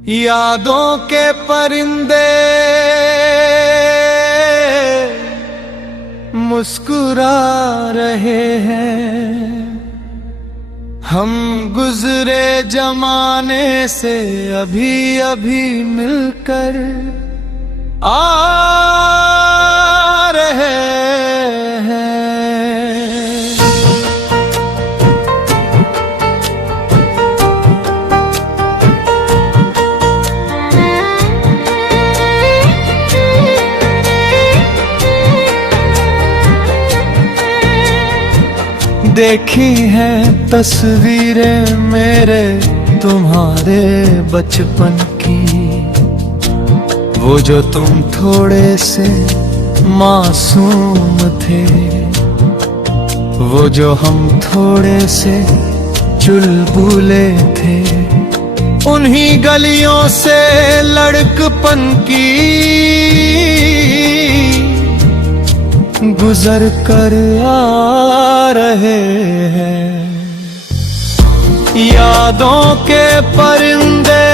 यादों के परिंदे मुस्कुरा रहे हैं, हम गुजरे जमाने से अभी अभी मिलकर आ रहे हैं। देखी हैं तस्वीरें मेरे तुम्हारे बचपन की, वो जो तुम थोड़े से मासूम थे, वो जो हम थोड़े से चुलबुले थे, उन्हीं गलियों से लड़कपन की गुजर कर आ रहे हैं। यादों के परिंदे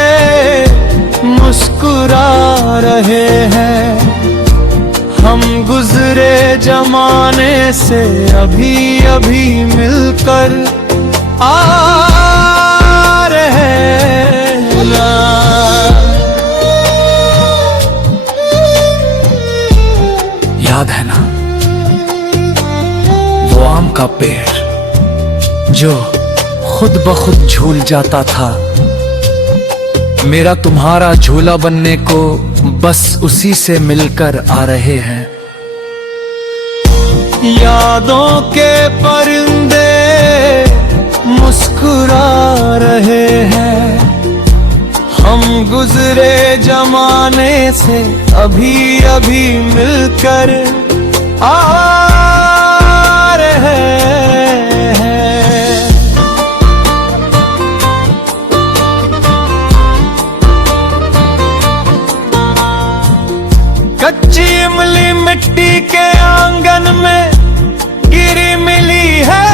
मुस्कुरा रहे हैं, हम गुजरे जमाने से अभी अभी मिलकर आ रहे हैं। याद है ना वो आम का पेड़ जो खुद ब खुद झूल जाता था, मेरा तुम्हारा झूला बनने को बस उसी से मिलकर आ रहे हैं। यादों के परिंदे मुस्कुरा रहे हैं, हम गुजरे जमाने से अभी अभी मिलकर आ रहे हैं। कच्ची इमली मिट्टी के आंगन में गिरी मिली है,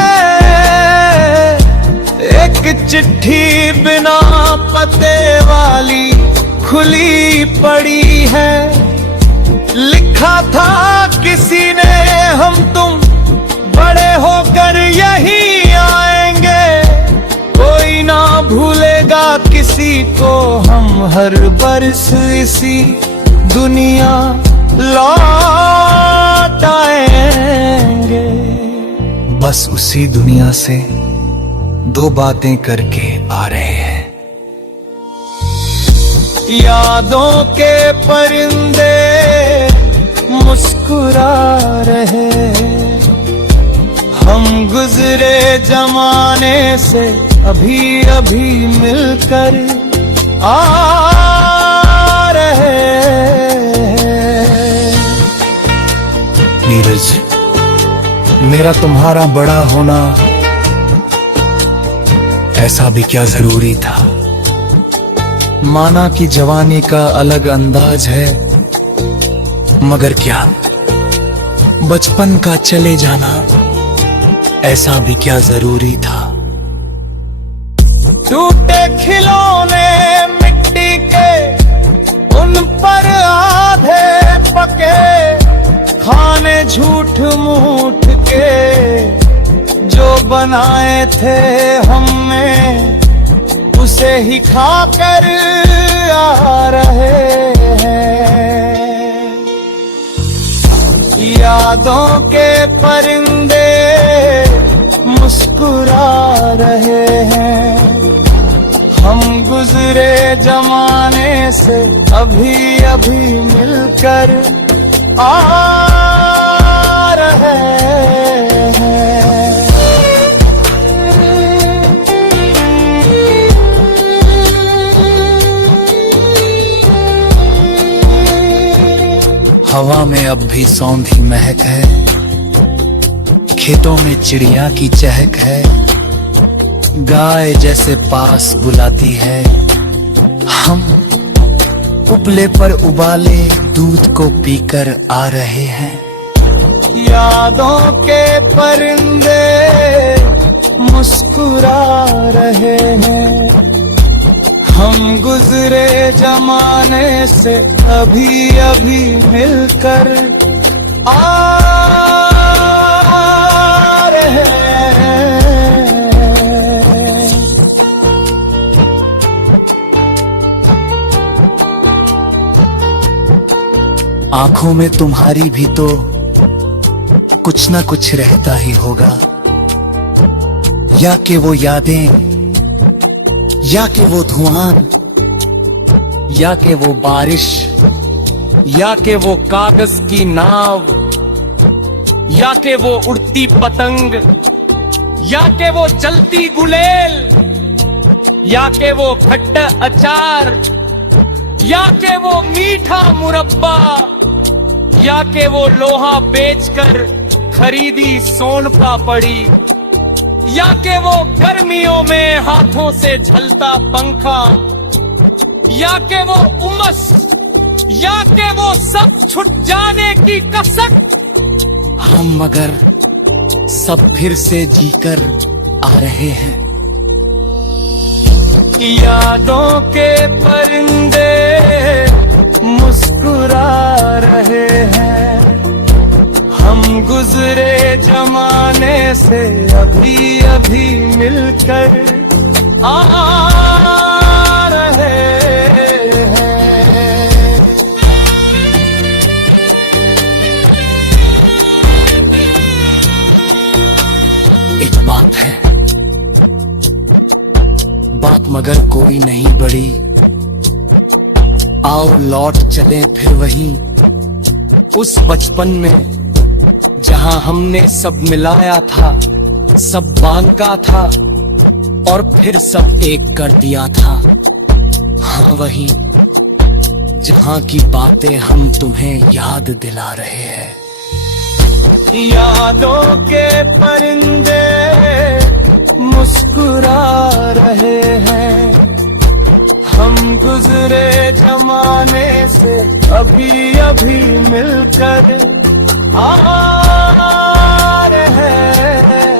एक चिट्ठी बिना पते वाली खुली पड़ी है। लिखा था किसी ने हम तुम बड़े होकर यही आएंगे, कोई ना भूलेगा किसी को, हम हर बरस इसी दुनिया लौट आएंगे। बस उसी दुनिया से दो बातें करके आ रहे हैं। यादों के परिंदे मुस्कुरा रहे हैं, हम गुजरे जमाने से अभी अभी मिलकर आ रहे हैं। नीरज, मेरा तुम्हारा बड़ा होना ऐसा भी क्या जरूरी था। माना कि जवानी का अलग अंदाज है, मगर क्या बचपन का चले जाना ऐसा भी क्या जरूरी था। टूटे खिलौने मिट्टी के, उन पर आधे पके खाने झूठ मूठ के, जो बनाए थे हमने उसे ही खाकर आ रहे हैं। यादों के परिंदे मुस्कुरा रहे हैं, हम गुजरे जमाने से अभी अभी मिलकर आ रहे हैं। हवा में अब भी सौंधी महक है, खेतों में चिड़िया की चहक है, गाय जैसे पास बुलाती है, हम उपले पर उबाले दूध को पीकर आ रहे हैं। यादों के परिंदे मुस्कुरा रहे हैं, हम गुजरे जमाने से अभी अभी मिलकर आ रहे हैं। आंखों में तुम्हारी भी तो कुछ ना कुछ रहता ही होगा, या कि वो यादें, या कि वो धुआं, या कि वो बारिश, या के वो कागज की नाव, या के वो उड़ती पतंग, या के वो जलती गुलेल, या के वो खट्टा अचार, या के वो मीठा मुरब्बा, या के वो लोहा बेचकर खरीदी सोन पापड़ी, या के वो गर्मियों में हाथों से झलता पंखा, या के वो उमस, या के वो सब छूट जाने की कसक। हम मगर सब फिर से जीकर आ रहे हैं। यादों के परिंदे मुस्कुरा रहे हैं, हम गुजरे जमाने से अभी अभी मिलकर आ रहे हैं। एक बात है, बात मगर कोई नहीं बड़ी, आओ लौट चले फिर वहीं उस बचपन में जहां हमने सब मिलाया था, सब बांका था और फिर सब एक कर दिया था। हाँ वही जहां की बातें हम तुम्हें याद दिला रहे हैं। यादों के परिंदे मुस्कुरा रहे हैं, हम गुजरे जमाने से अभी अभी मिलकर आ रहे हैं।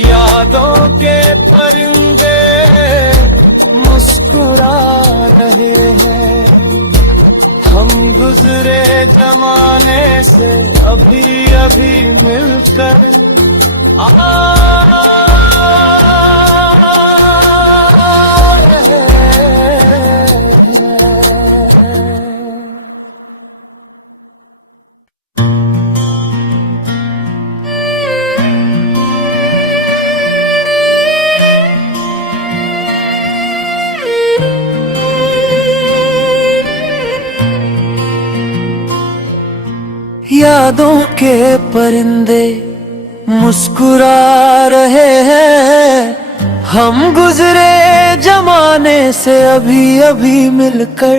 यादों के परिंदे मुस्कुरा रहे हैं, हम गुजरे जमाने से अभी अभी मिलकर यादों के परिंदे मुस्कुरा रहे हैं, हम गुजरे जमाने से अभी अभी मिलकर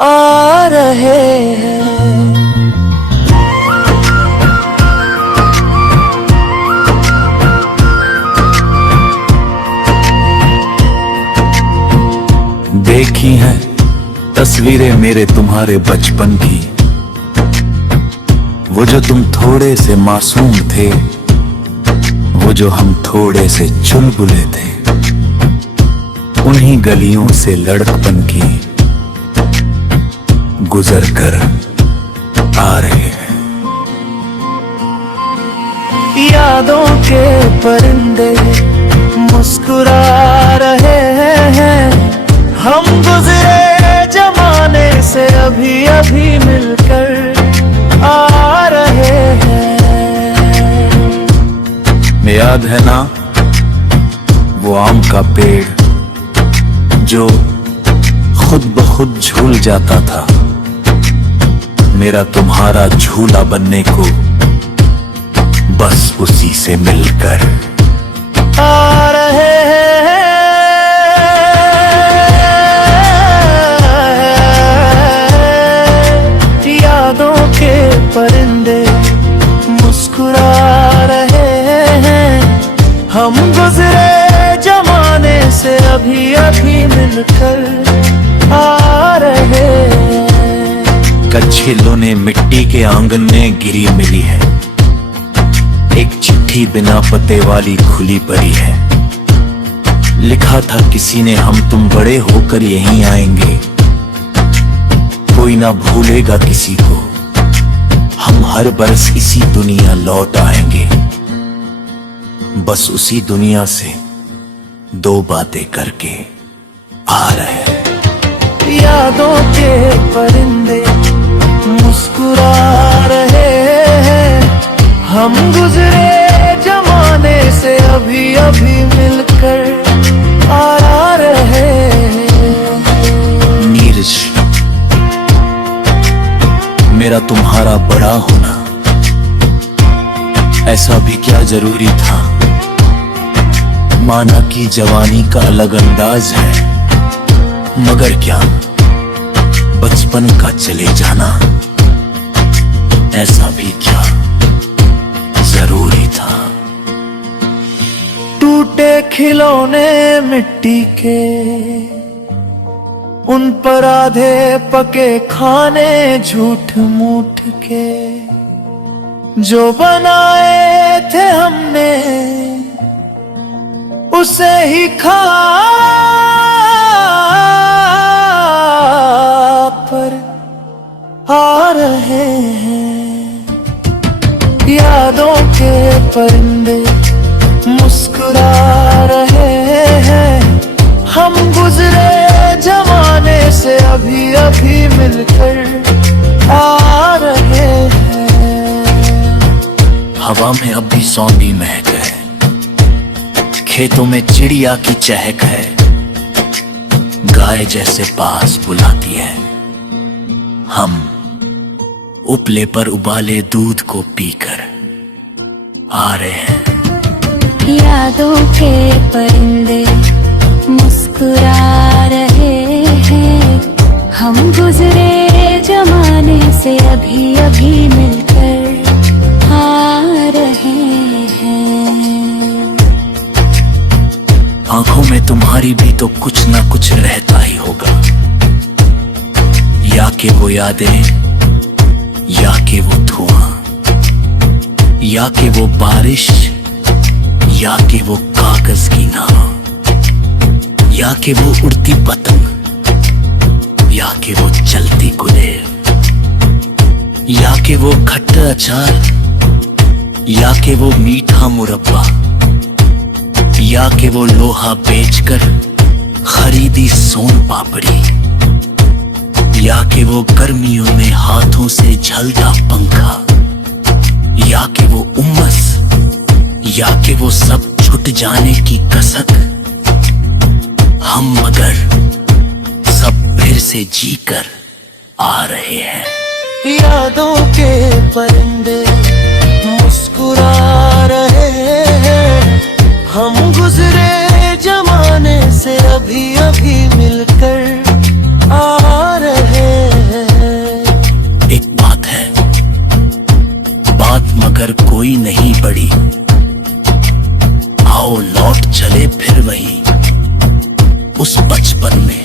आ रहे हैं। देखी हैं तस्वीरें मेरे तुम्हारे बचपन की, वो जो तुम थोड़े से मासूम थे, वो जो हम थोड़े से चुलबुले थे, उन्हीं गलियों से लड़कपन की गुजर कर आ रहे हैं। यादों के परिंदे मुस्कुरा रहे हैं, हम गुजरे जमाने से अभी अभी मिलकर आ रहे हैं। याद है ना वो आम का पेड़ जो खुद ब खुद झूल जाता था, मेरा तुम्हारा झूला बनने को बस उसी से मिलकर आ रहे हैं। यादों के परिंदे मुस्कुरा रहे हैं, हम गुजरे जमाने से अभी अभी मिलकर आ रहे हैं। कच्छिलों ने मिट्टी के आंगन में गिरी मिली है, एक चिट्ठी बिना पते वाली खुली पड़ी है, लिखा था किसी ने हम तुम बड़े होकर यहीं आएंगे, कोई ना भूलेगा किसी को, हम हर बरस इसी दुनिया लौट आएंगे। बस उसी दुनिया से दो बातें करके आ रहे। यादों के परिंदे मुस्कुरा रहे हैं, हम गुजरे जमाने से अभी अभी मिलकर आ रहे हैं। नीरज, मेरा तुम्हारा बड़ा होना ऐसा भी क्या जरूरी था। माना कि जवानी का अलग अंदाज है, मगर क्या बचपन का चले जाना ऐसा भी क्या जरूरी था। टूटे खिलौने मिट्टी के, उन पर आधे पके खाने झूठ मूठ के, जो बनाए थे हमने उसे ही खा पर आ रहे हैं। यादों के परिंदे मुस्कुरा रहे हैं, हम गुजरे जमाने से अभी अभी मिलकर आ रहे हैं। हवा में अब भी सौंधी महक है, खेतों में चिड़िया की चहक है, गाय जैसे पास बुलाती है, हम उपले पर उबाले दूध को पीकर आ रहे हैं। यादों के परिंदे मुस्कुरा रहे हैं, हम गुजरे जमाने से अभी अभी मिलकर आ रहे हैं। आंखों में तुम्हारी भी तो कुछ ना कुछ रहता ही होगा, या कि वो यादें, या कि वो धुआं, या कि वो बारिश, या कि वो कागज की नाव, या कि वो उड़ती पतंग, या कि वो चलती गुलेल, या कि वो खट्टा अचार, या कि वो मीठा मुरब्बा, या कि वो लोहा बेचकर खरीदी सोन पापड़ी, या कि वो गर्मियों में हाथों से झलता पंखा, या कि वो उम्मस, या कि वो सब छूट जाने की कसक, हम मगर सब फिर से जीकर आ रहे हैं। यादों के परिंदे मुस्कुरा रहे हैं, हम गुजरे जमाने से अभी अभी मिलकर आ रहे हैं। एक बात है, बात मगर कोई नहीं बड़ी, आओ लौट चले फिर वही उस बचपन में,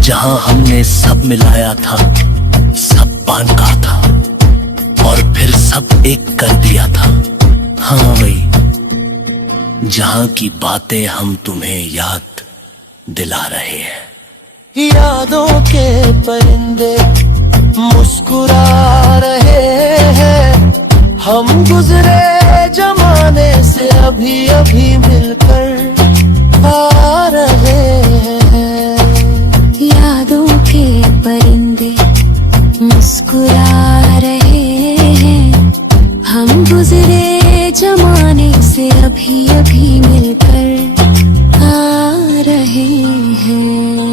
जहां हमने सब मिलाया था, सब बांधा था और फिर सब एक कर दिया था। हाँ वही, जहां की बातें हम तुम्हें याद दिला रहे हैं। यादों के परिंदे मुस्कुरा रहे हैं, हम गुजरे जमाने से अभी अभी मिलकर आ रहे हैं। यादों के परिंदे मुस्कुरा रहे हैं, हम गुजरे जमाने से अभी अभी मिलकर आ रहे हैं।